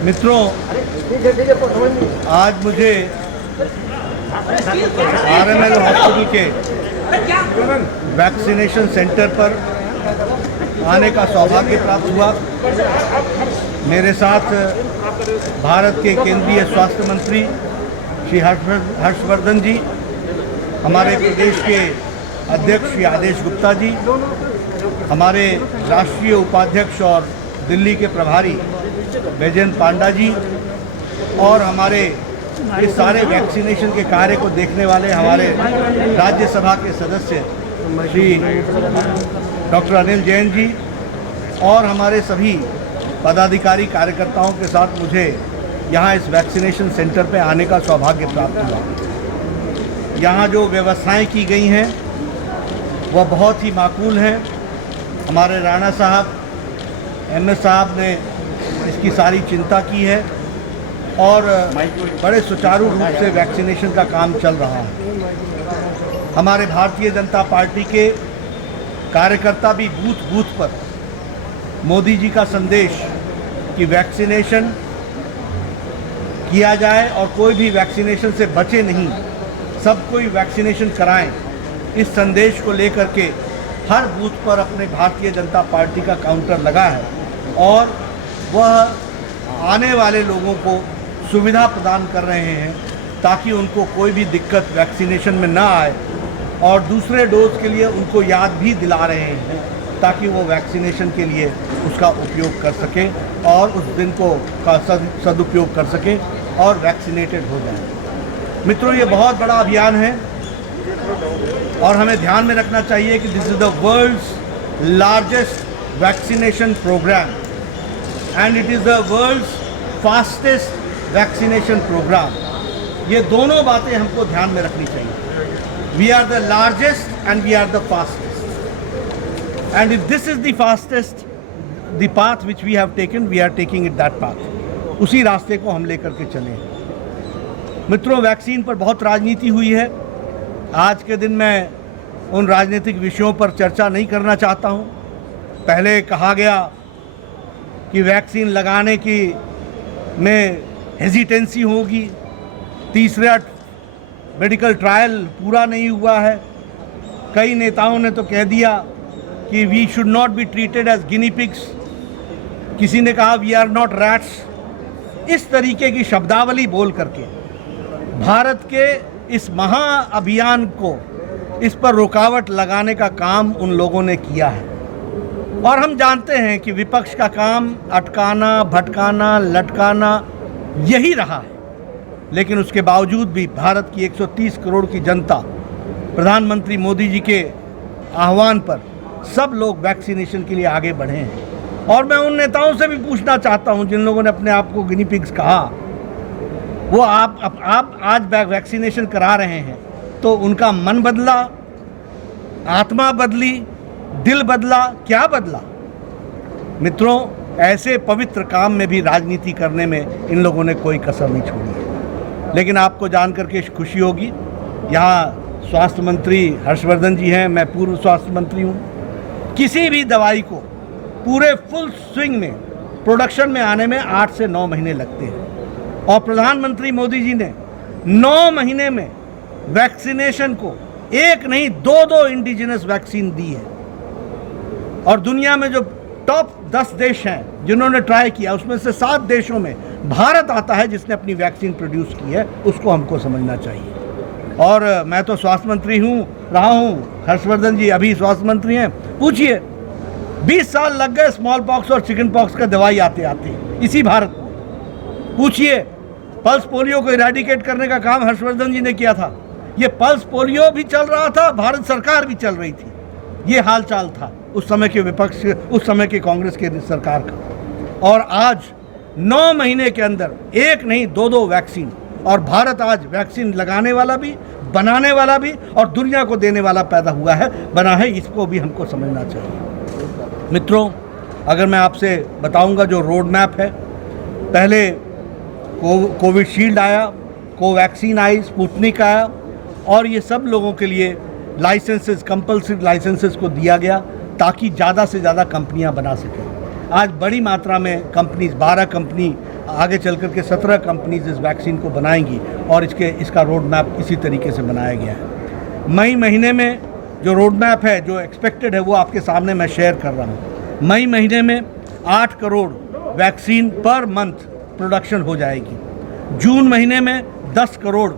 मित्रों, आज मुझे आरएमएल हॉस्पिटल के वैक्सीनेशन सेंटर पर आने का सौभाग्य प्राप्त हुआ। मेरे साथ भारत के केंद्रीय स्वास्थ्य मंत्री श्री हर्षवर्धन जी, हमारे प्रदेश के अध्यक्ष श्री आदेश गुप्ता जी, हमारे राष्ट्रीय उपाध्यक्ष और दिल्ली के प्रभारी बैजयंत पांडा जी और हमारे इस सारे वैक्सीनेशन के कार्य को देखने वाले हमारे राज्यसभा के सदस्य श्री डॉक्टर अनिल जैन जी और हमारे सभी पदाधिकारी कार्यकर्ताओं के साथ मुझे यहाँ इस वैक्सीनेशन सेंटर पे आने का सौभाग्य प्राप्त हुआ। यहाँ जो व्यवस्थाएं की गई हैं वह बहुत ही माकूल हैं। हमारे राणा साहब, एमएस साहब ने इसकी सारी चिंता की है और बड़े सुचारू रूप से वैक्सीनेशन का काम चल रहा है। हमारे भारतीय जनता पार्टी के कार्यकर्ता भी बूथ बूथ पर मोदी जी का संदेश कि वैक्सीनेशन किया जाए और कोई भी वैक्सीनेशन से बचे नहीं, सब कोई वैक्सीनेशन कराएं, इस संदेश को लेकर के हर बूथ पर अपने भारतीय जनता पार्टी का काउंटर लगा है और वह आने वाले लोगों को सुविधा प्रदान कर रहे हैं ताकि उनको कोई भी दिक्कत वैक्सीनेशन में ना आए और दूसरे डोज के लिए उनको याद भी दिला रहे हैं ताकि वो वैक्सीनेशन के लिए उसका उपयोग कर सकें और उस दिन को का सदुपयोग कर सकें और वैक्सीनेटेड हो जाएं। मित्रों, ये बहुत बड़ा अभियान है और हमें ध्यान में रखना चाहिए कि this is the world's largest vaccination programme and it is the world's fastest vaccination programme. ये दोनों बातें हमको ध्यान में रखनी चाहिए। We are the largest and we are the fastest and if this is the fastest the path which we have taken, we are taking it that path. उसी रास्ते को हम लेकर के चले हैं। मित्रों, वैक्सीन पर बहुत राजनीति हुई है। आज के दिन मैं उन राजनीतिक विषयों पर चर्चा नहीं करना चाहता हूं। पहले कहा गया कि वैक्सीन लगाने की में हेजिटेंसी होगी, तीसरा मेडिकल ट्रायल पूरा नहीं हुआ है। कई नेताओं ने तो कह दिया कि we should not be treated as guinea pigs. किसी ने कहा वी आर नॉट रैट्स। इस तरीके की शब्दावली बोल करके भारत के इस महा अभियान को, इस पर रुकावट लगाने का काम उन लोगों ने किया है और हम जानते हैं कि विपक्ष का काम अटकाना, भटकाना, लटकाना यही रहा है। लेकिन उसके बावजूद भी भारत की 130 करोड़ की जनता प्रधानमंत्री मोदी जी के आह्वान पर सब लोग वैक्सीनेशन के लिए आगे बढ़े हैं और मैं उन नेताओं से भी पूछना चाहता हूं जिन लोगों ने अपने आप को गिनी पिग्स कहा, वो आप आज वैक्सीनेशन करा रहे हैं तो उनका मन बदला, आत्मा बदली, दिल बदला, क्या बदला? मित्रों, ऐसे पवित्र काम में भी राजनीति करने में इन लोगों ने कोई कसर नहीं छोड़ी है। लेकिन आपको जान करके खुशी होगी, यहाँ स्वास्थ्य मंत्री हर्षवर्धन जी हैं, मैं पूर्व स्वास्थ्य मंत्री हूँ। किसी भी दवाई को पूरे फुल स्विंग में प्रोडक्शन में आने में 8 से 9 महीने लगते हैं और प्रधानमंत्री मोदी जी ने 9 महीने में वैक्सीनेशन को एक नहीं 2 इंडिजिनस वैक्सीन दी है और दुनिया में जो टॉप 10 देश हैं जिन्होंने ट्राई किया, उसमें से 7 देशों में भारत आता है जिसने अपनी वैक्सीन प्रोड्यूस की है। उसको हमको समझना चाहिए। और मैं तो स्वास्थ्य मंत्री रहा हूँ, हर्षवर्धन जी अभी स्वास्थ्य मंत्री हैं। पूछिए, 20 साल लग गए स्मॉल पॉक्स और चिकन पॉक्स का दवाई आते आते इसी भारत में। पूछिए, पल्स पोलियो को इरेडिकेट करने का काम हर्षवर्धन जी ने किया था। ये पल्स पोलियो भी चल रहा था, भारत सरकार भी चल रही थी। ये हाल चाल था उस समय के विपक्ष, उस समय के कांग्रेस के सरकार का। और आज 9 महीने के अंदर एक नहीं 2 वैक्सीन, और भारत आज वैक्सीन लगाने वाला भी, बनाने वाला भी और दुनिया को देने वाला पैदा हुआ है, बना है। इसको भी हमको समझना चाहिए। मित्रों, अगर मैं आपसे बताऊंगा जो रोड मैप है, पहले कोविशील्ड आया, कोवैक्सीन आई, स्पुतनिक आया और ये सब लोगों के लिए लाइसेंसेस, कंपल्सरी लाइसेंसेस को दिया गया ताकि ज़्यादा से ज़्यादा कंपनियां बना सकें। आज बड़ी मात्रा में कंपनीज, 12 कंपनी आगे चल कर के 17 कंपनीज इस वैक्सीन को बनाएंगी और इसका रोड मैप इसी तरीके से बनाया गया है। मई महीने में जो रोड मैप है, जो एक्सपेक्टेड है, वो आपके सामने मैं शेयर कर रहा हूँ। मई महीने में 8 crore vaccine per month production हो जाएगी। जून महीने में 10 करोड़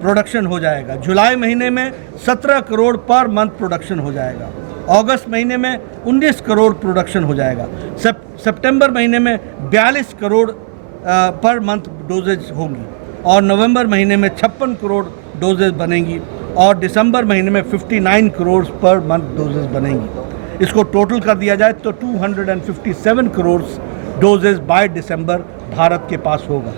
प्रोडक्शन हो जाएगा। जुलाई महीने में 17 करोड़ पर मंथ प्रोडक्शन हो जाएगा। अगस्त महीने में 19 करोड़ प्रोडक्शन हो जाएगा। सितंबर महीने में 42 करोड़ पर मंथ डोजेज होंगी और नवंबर महीने में 56 करोड़ डोजेज बनेंगी और दिसंबर महीने में 59 करोड़ पर मंथ डोजेज बनेंगी। इसको टोटल कर दिया जाए तो 257 crore doses by December Bharat के पास होगा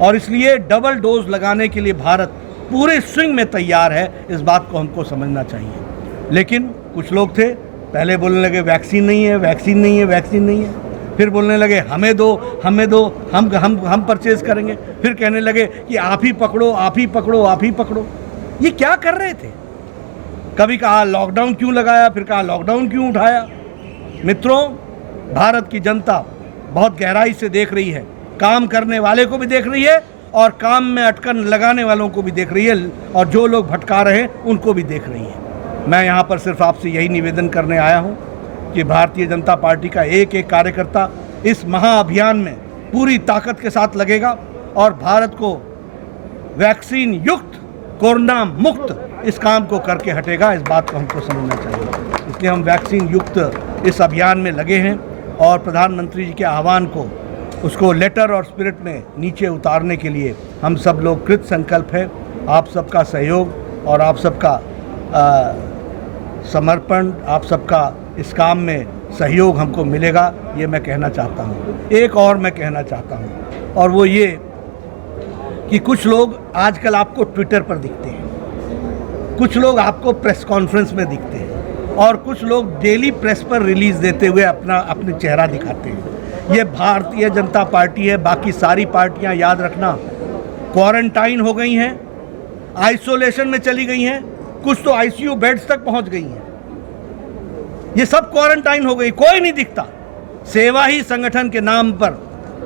और इसलिए डबल डोज लगाने के लिए भारत पूरे स्विंग में तैयार है। इस बात को हमको समझना चाहिए। लेकिन कुछ लोग थे, पहले बोलने लगे वैक्सीन नहीं है, वैक्सीन नहीं है, वैक्सीन नहीं है, फिर बोलने लगे हमें दो, हमें दो, हम परचेज करेंगे, फिर कहने लगे कि आप ही पकड़ो, आप ही पकड़ो, आप ही पकड़ो। ये क्या कर रहे थे? कभी कहा लॉकडाउन क्यों लगाया, फिर कहा लॉकडाउन क्यों उठाया। मित्रों, भारत की जनता बहुत गहराई से देख रही है, काम करने वाले को भी देख रही है और काम में अटकन लगाने वालों को भी देख रही है और जो लोग भटका रहे हैं उनको भी देख रही है। मैं यहाँ पर सिर्फ आपसे यही निवेदन करने आया हूँ कि भारतीय जनता पार्टी का एक एक कार्यकर्ता इस महाअभियान में पूरी ताकत के साथ लगेगा और भारत को वैक्सीन युक्त, कोरोना मुक्त इस काम को करके हटेगा। इस बात को हमको समझना चाहिए। इसलिए हम वैक्सीन युक्त इस अभियान में लगे हैं और प्रधानमंत्री जी के आह्वान को, उसको लेटर और स्पिरिट में नीचे उतारने के लिए हम सब लोग कृत संकल्प है। आप सबका सहयोग और आप सबका समर्पण, आप सबका इस काम में सहयोग हमको मिलेगा, ये मैं कहना चाहता हूँ। एक और मैं कहना चाहता हूँ और वो ये कि कुछ लोग आजकल आपको ट्विटर पर दिखते हैं, कुछ लोग आपको प्रेस कॉन्फ्रेंस में दिखते हैं और कुछ लोग डेली प्रेस पर रिलीज देते हुए अपने चेहरा दिखाते हैं। ये भारतीय जनता पार्टी है। बाकी सारी पार्टियां याद रखना क्वारंटाइन हो गई हैं, आइसोलेशन में चली गई हैं, कुछ तो आईसीयू बेड्स तक पहुंच गई हैं। ये सब क्वारंटाइन हो गई, कोई नहीं दिखता। सेवा ही संगठन के नाम पर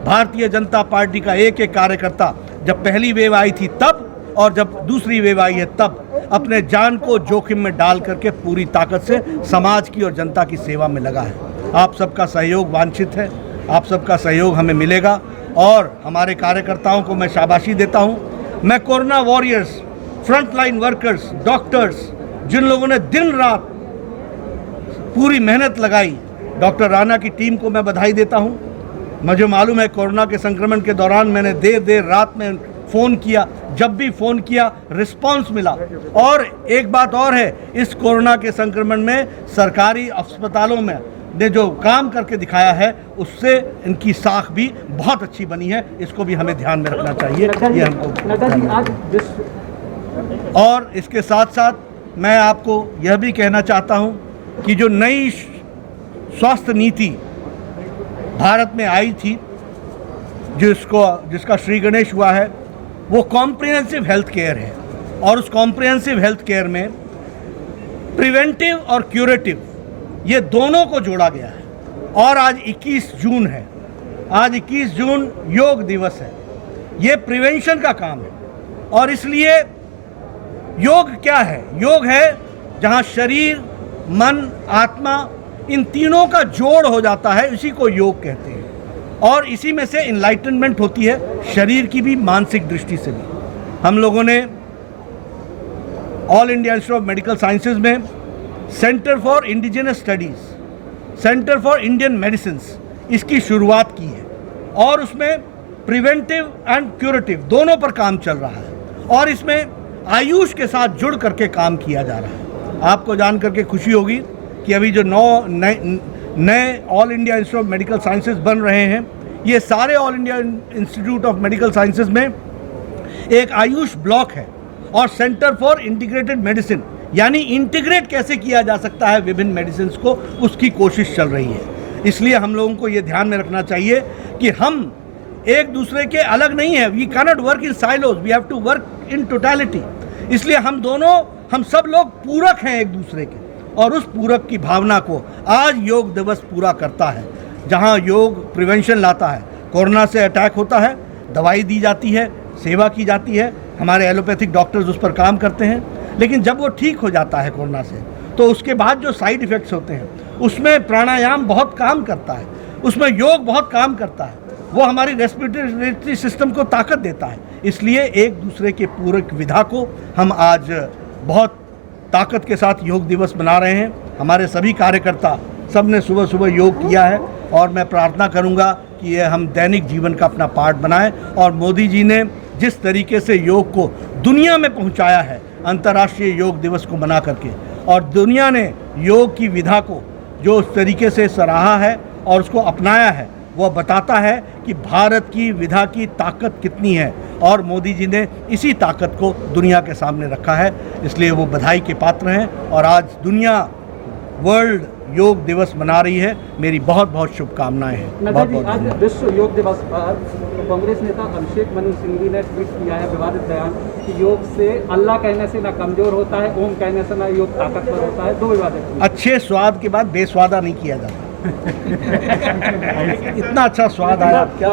भारतीय जनता पार्टी का एक एक कार्यकर्ता जब पहली वेव आई थी तब और जब दूसरी वेव आई है तब अपने जान को जोखिम में डाल करके पूरी ताकत से समाज की और जनता की सेवा में लगा है। आप सबका सहयोग वांछित है, आप सबका सहयोग हमें मिलेगा और हमारे कार्यकर्ताओं को मैं शाबाशी देता हूँ। मैं corona warriors, frontline workers, doctors, जिन लोगों ने दिन रात पूरी मेहनत लगाई, डॉक्टर राणा की टीम को मैं बधाई देता हूँ। मुझे मालूम है कोरोना के संक्रमण के दौरान मैंने देर रात में फ़ोन किया, जब भी फ़ोन किया रिस्पांस मिला। और एक बात और है, इस कोरोना के संक्रमण में सरकारी अस्पतालों में ने जो काम करके दिखाया है उससे इनकी साख भी बहुत अच्छी बनी है। इसको भी हमें ध्यान में रखना चाहिए। ये हमको और इसके साथ साथ मैं आपको यह भी कहना चाहता हूँ कि जो नई स्वास्थ्य नीति भारत में आई थी, जिसका श्री गणेश हुआ है, वो कॉम्प्रिहेंसिव हेल्थ केयर है और उस कॉम्प्रिहेंसिव हेल्थ केयर में प्रिवेंटिव और क्यूरेटिव ये दोनों को जोड़ा गया है। और आज 21 जून है, आज 21 जून योग दिवस है। ये प्रिवेंशन का काम है और इसलिए योग क्या है? योग है जहाँ शरीर, मन, आत्मा, इन तीनों का जोड़ हो जाता है, इसी को योग कहते हैं। और इसी में से इनलाइटनमेंट होती है, शरीर की भी, मानसिक दृष्टि से भी। हम लोगों ने All India Institute of Medical Sciences में Centre for Indigenous Studies, Centre for Indian Medicine, इसकी शुरुआत की है और उसमें प्रिवेंटिव एंड क्यूरेटिव दोनों पर काम चल रहा है और इसमें आयुष के साथ जुड़ करके काम किया जा रहा है। आपको जान करके खुशी होगी कि अभी जो नए all India Institute of Medical sciences बन रहे हैं, ये सारे all India Institute of Medical Sciences में एक आयुष ब्लॉक है और सेंटर फॉर इंटीग्रेटेड मेडिसिन, यानी इंटीग्रेट कैसे किया जा सकता है विभिन्न मेडिसिन को, उसकी कोशिश चल रही है। इसलिए हम लोगों को ये ध्यान में रखना चाहिए कि हम एक दूसरे के अलग नहीं है। We cannot work in silos, we have to work in totality. इसलिए हम सब लोग पूरक हैं एक दूसरे के और उस पूरक की भावना को आज योग दिवस पूरा करता है। जहाँ योग प्रिवेंशन लाता है, कोरोना से अटैक होता है, दवाई दी जाती है, सेवा की जाती है, हमारे एलोपैथिक डॉक्टर्स उस पर काम करते हैं, लेकिन जब वो ठीक हो जाता है कोरोना से, तो उसके बाद जो साइड इफ़ेक्ट्स होते हैं उसमें प्राणायाम बहुत काम करता है, उसमें योग बहुत काम करता है, वो हमारी रेस्पिरेटरी सिस्टम को ताकत देता है। इसलिए एक दूसरे के पूरक विधा को हम आज बहुत ताकत के साथ योग दिवस मना रहे हैं। हमारे सभी कार्यकर्ता सब ने सुबह सुबह योग किया है और मैं प्रार्थना करूंगा कि ये हम दैनिक जीवन का अपना पार्ट बनाएं। और मोदी जी ने जिस तरीके से योग को दुनिया में पहुंचाया है अंतर्राष्ट्रीय योग दिवस को मना करके, और दुनिया ने योग की विधा को जो उस तरीके से सराहा है और उसको अपनाया है, वह बताता है कि भारत की विधा की ताकत कितनी है, और मोदी जी ने इसी ताकत को दुनिया के सामने रखा है। इसलिए वो बधाई के पात्र हैं और आज दुनिया वर्ल्ड योग दिवस मना रही है। मेरी बहुत बहुत शुभकामनाएं हैं। नड्डा जी, आज विश्व योग दिवस पर कांग्रेस नेता अभिषेक मनु सिंघवी ने ट्वीट किया है विवादित बयान कि योग से अल्लाह कहने से ना कमजोर होता है, ओम कहने से ना योग ताकतवर होता है। दो विवादित। अच्छे स्वाद के बाद बेस्वादा नहीं किया जाता। इतना अच्छा स्वाद आया क्या?